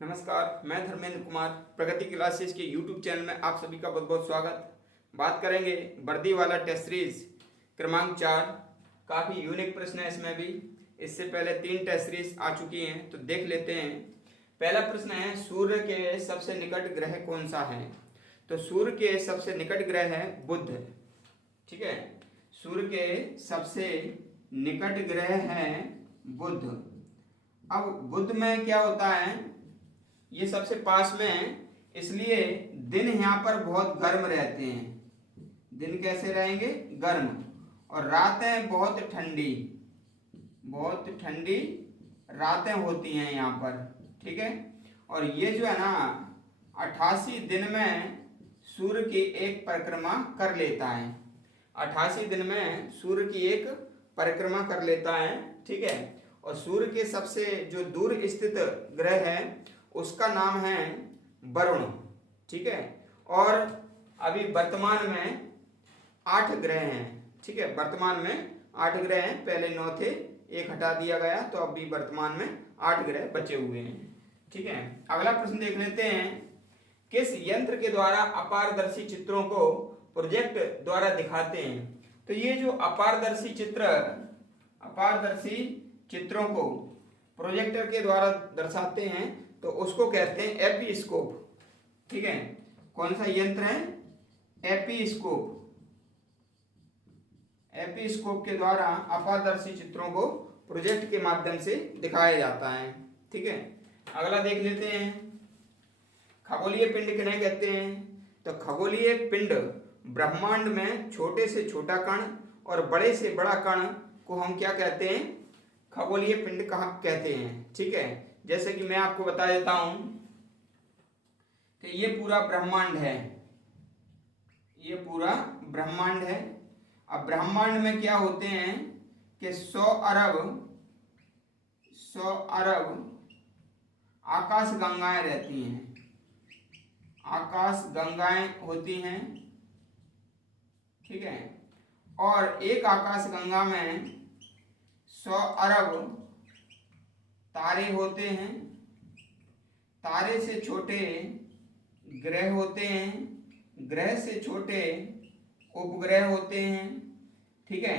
नमस्कार, मैं धर्मेंद्र कुमार प्रगति क्लासेस के यूट्यूब चैनल में आप सभी का बहुत बहुत स्वागत। बात करेंगे वर्दी वाला टेस्ट सीरीज क्रमांक 4। काफ़ी यूनिक प्रश्न है इसमें भी। इससे पहले 3 टेस्ट सीरीज आ चुकी हैं, तो देख लेते हैं। पहला प्रश्न है, सूर्य के सबसे निकट ग्रह कौन सा है? तो सूर्य के सबसे निकट ग्रह है बुध। ठीक है, सूर्य के सबसे निकट ग्रह है बुध। अब बुध में क्या होता है, ये सबसे पास में है, इसलिए दिन यहाँ पर बहुत गर्म रहते हैं। दिन कैसे रहेंगे? गर्म। और रातें बहुत ठंडी, बहुत ठंडी रातें होती हैं यहाँ पर। ठीक है, और ये जो है ना 88 दिन में सूर्य की एक परिक्रमा कर लेता है। 88 दिन में सूर्य की एक परिक्रमा कर लेता है। ठीक है, और सूर्य के सबसे जो दूर स्थित ग्रह है उसका नाम है वरुण। ठीक है, और अभी वर्तमान में 8 ग्रह हैं। ठीक है, वर्तमान में 8 ग्रह हैं, पहले 9 थे, एक हटा दिया गया, तो अभी वर्तमान में 8 ग्रह बचे हुए हैं। ठीक है, अगला प्रश्न देख लेते हैं। किस यंत्र के द्वारा अपारदर्शी चित्रों को प्रोजेक्ट द्वारा दिखाते हैं? तो ये जो अपारदर्शी चित्रों को प्रोजेक्टर के द्वारा दर्शाते हैं तो उसको कहते हैं एपीस्कोप। ठीक है, कौन सा यंत्र है? एपीस्कोप। एपीस्कोप के द्वारा अपारदर्शी चित्रों को प्रोजेक्ट के माध्यम से दिखाया जाता है। ठीक है, अगला देख लेते हैं। खगोलीय पिंड किन्हें कहते हैं? तो खगोलीय पिंड ब्रह्मांड में छोटे से छोटा कण और बड़े से बड़ा कण को हम क्या कहते हैं? खगोलीय पिंड कहा कहते हैं। ठीक है, जैसे कि मैं आपको बता देता हूं कि ये पूरा ब्रह्मांड है, ये पूरा ब्रह्मांड है। अब ब्रह्मांड में क्या होते हैं कि 100 अरब आकाश गंगाएं रहती हैं, आकाश गंगाएं होती हैं। ठीक है, और एक आकाश गंगा में 100 अरब तारे होते हैं। तारे से छोटे ग्रह होते हैं, ग्रह से छोटे उपग्रह होते हैं। ठीक है,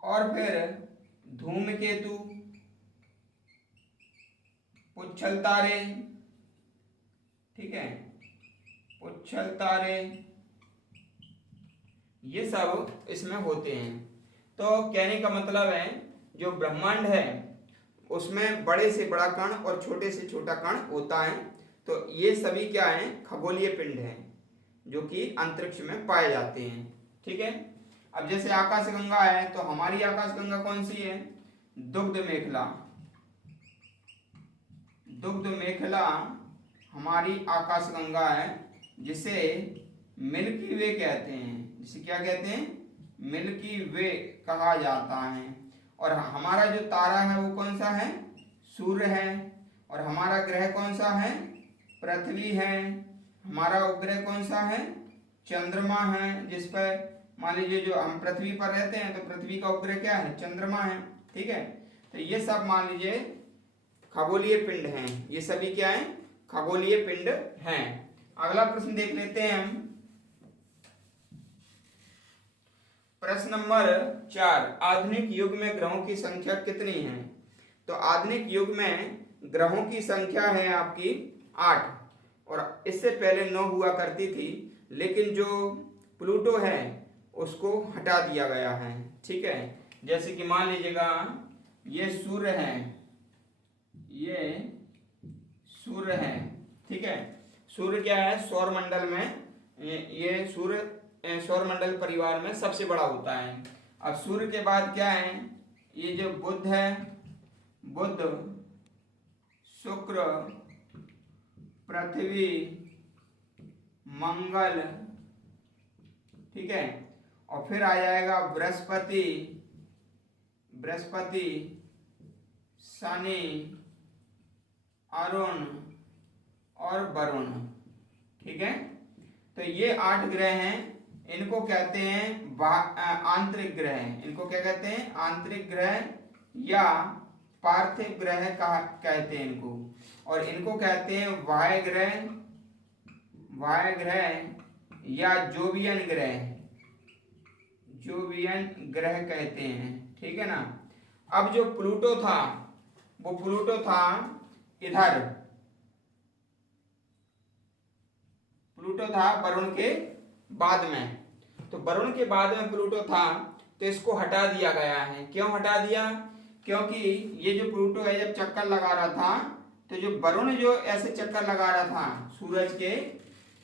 और फिर धूमकेतु, पुच्छल तारे। ठीक है, पुच्छल तारे, ये सब इसमें होते हैं। तो कहने का मतलब है जो ब्रह्मांड है उसमें बड़े से बड़ा कण और छोटे से छोटा कण होता है। तो ये सभी क्या है? खगोलीय पिंड हैं जो कि अंतरिक्ष में पाए जाते हैं। ठीक है, अब जैसे आकाशगंगा है, तो हमारी आकाशगंगा कौन सी है? दुग्ध मेखला। दुग्ध मेखला हमारी आकाशगंगा है, जिसे मिल्की वे कहते हैं। जिसे क्या कहते हैं? मिल्की वे कहा जाता है। और हमारा जो तारा है वो कौन सा है? सूर्य है। और हमारा ग्रह कौन सा है? पृथ्वी है। हमारा उपग्रह कौन सा है? चंद्रमा है, जिस पर मान लीजिए जो हम पृथ्वी पर रहते हैं तो पृथ्वी का उपग्रह क्या है? चंद्रमा है। ठीक है, तो ये सब मान लीजिए खगोलीय पिंड हैं। ये सभी क्या है? खगोलीय पिंड हैं। अगला प्रश्न देख लेते हैं हम। प्रश्न नंबर 4, आधुनिक युग में ग्रहों की संख्या कितनी है? तो आधुनिक युग में ग्रहों की संख्या है आपकी 8, और इससे पहले 9 हुआ करती थी, लेकिन जो प्लूटो है उसको हटा दिया गया है। ठीक है, जैसे कि मान लीजिएगा ये सूर्य है, ये सूर्य है। ठीक है, सूर्य क्या है? सौरमंडल में ये सूर्य सौरमंडल परिवार में सबसे बड़ा होता है। अब सूर्य के बाद क्या है? ये जो बुध है, बुध, शुक्र, पृथ्वी, मंगल। ठीक है, और फिर आ जाएगा बृहस्पति, शनि, अरुण और वरुण। ठीक है, तो ये 8 ग्रह हैं। इनको कहते हैं आंतरिक ग्रह। इनको क्या कहते हैं? आंतरिक ग्रह या पार्थिव ग्रह कहा कहते हैं इनको, और इनको कहते हैं वाय ग्रह या जोवियन ग्रह कहते हैं। ठीक है ना। अब जो प्लूटो था वो प्लूटो था इधर, प्लूटो था वरुण के बाद में, तो वरुण के बाद में प्लूटो था, तो इसको हटा दिया गया है। क्यों हटा दिया? क्योंकि ये जो प्लूटो है जब चक्कर लगा रहा था, तो जो वरुण जो ऐसे चक्कर लगा रहा था सूरज के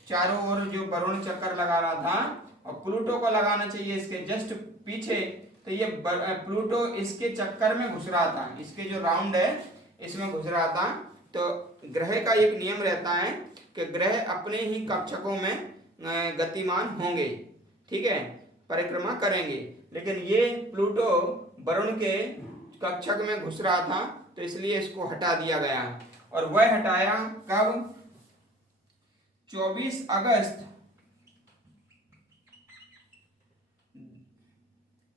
चारों ओर, जो वरुण चक्कर लगा रहा था, और प्लूटो को लगाना चाहिए इसके जस्ट पीछे, तो ये प्लूटो इसके चक्कर में घुस रहा था, इसके जो राउंड है इसमें घुस रहा था। तो ग्रह का एक नियम रहता है कि ग्रह अपने ही कक्षकों में गतिमान होंगे, ठीक है, परिक्रमा करेंगे, लेकिन ये प्लूटो वरुण के कक्षक में घुस रहा था, तो इसलिए इसको हटा दिया गया। और वह हटाया कब? 24 अगस्त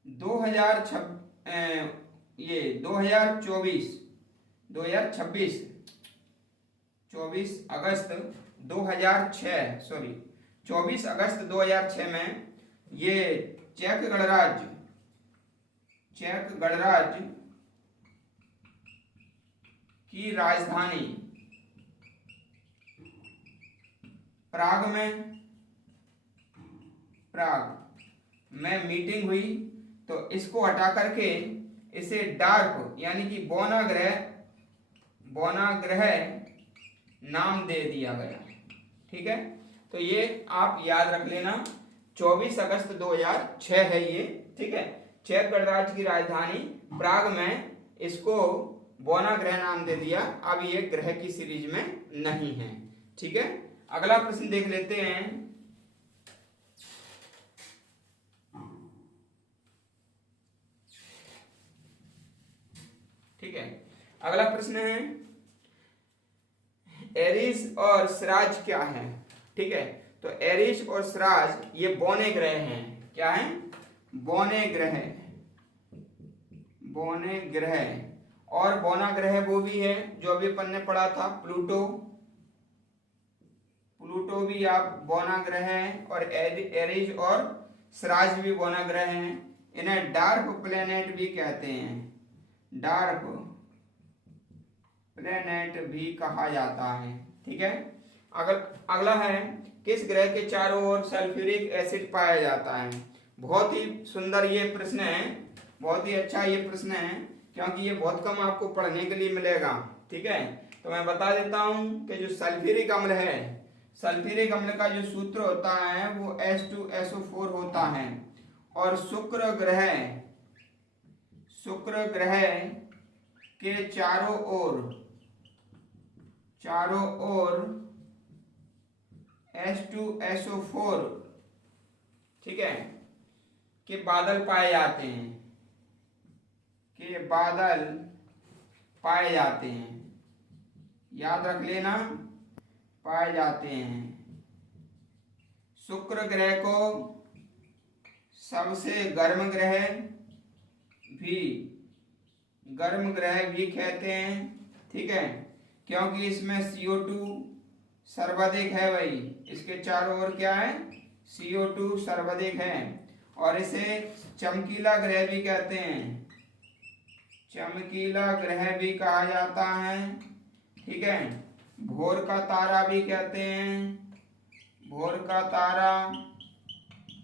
2024 24 अगस्त 2006 में ये चेक गणराज्य की राजधानी प्राग में मीटिंग हुई, तो इसको हटा करके इसे डार्क यानी कि बौना ग्रह नाम दे दिया गया। ठीक है, तो ये आप याद रख लेना, 24 अगस्त 2006 है ये। ठीक है, चेक गणराज्य की राजधानी प्राग में इसको बौना ग्रह नाम दे दिया। अब ये ग्रह की सीरीज में नहीं है। ठीक है, अगला प्रश्न देख लेते हैं। ठीक है, अगला प्रश्न है एरीज और सिराज क्या है। ठीक है, तो एरीज और सिराज ये बौने ग्रह हैं। क्या है? बौने ग्रह। और बौना ग्रह वो भी है जो अभी अपन ने पढ़ा था, प्लूटो भी आप बौना ग्रह है, और एरीज और सिराज भी बौना ग्रह हैं। इन्हें डार्क प्लेनेट भी कहते हैं, डार्क प्लेनेट भी कहा जाता है। ठीक है, अगला है किस ग्रह के चारों ओर सल्फ्यूरिक एसिड पाया जाता है। बहुत ही सुंदर ये प्रश्न है, बहुत ही अच्छा ये प्रश्न है, क्योंकि ये बहुत कम आपको पढ़ने के लिए मिलेगा। ठीक है, तो मैं बता देता हूं कि जो सल्फ्यूरिक अम्ल है, सल्फ्यूरिक अम्ल का जो सूत्र होता है वो H2SO4 होता है। और शुक्र ग्रह के चारों ओर H2SO4, ठीक है, के बादल पाए जाते हैं, याद रख लेना, पाए जाते हैं। शुक्र ग्रह को सबसे गर्म ग्रह भी कहते हैं। ठीक है, क्योंकि इसमें CO2 सर्वाधिक है भाई, इसके चारों ओर क्या है? CO2 सर्वाधिक है। और इसे चमकीला ग्रह भी कहते हैं, चमकीला ग्रह भी कहा जाता है। ठीक है, भोर का तारा भी कहते हैं, भोर का तारा,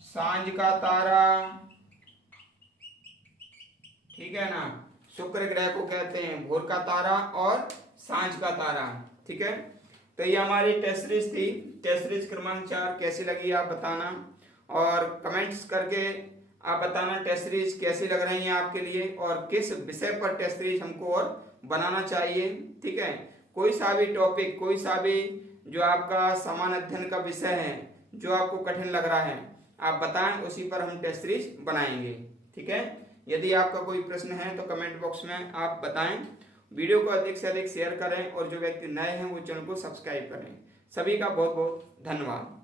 सांझ का तारा। ठीक है ना, शुक्र ग्रह को कहते हैं भोर का तारा और सांझ का तारा। ठीक है, तो ये हमारी टेस्ट सीरीज थी। टेस्ट सीरीज क्रमांक 4 कैसी लगी आप बताना, और कमेंट्स करके आप बताना टेस्ट सीरीज कैसी लग रही है आपके लिए, और किस विषय पर टेस्ट सीरीज हमको और बनाना चाहिए। ठीक है, कोई सा भी टॉपिक, कोई सा भी जो आपका सामान्य अध्ययन का विषय है, जो आपको कठिन लग रहा है, आप बताएं, उसी पर हम टेस्ट सीरीज बनाएंगे। ठीक है, यदि आपका कोई प्रश्न है तो कमेंट बॉक्स में आप बताएं। वीडियो को अधिक से अधिक शेयर करें, और जो व्यक्ति नए हैं वो चैनल को सब्सक्राइब करें। सभी का बहुत बहुत धन्यवाद।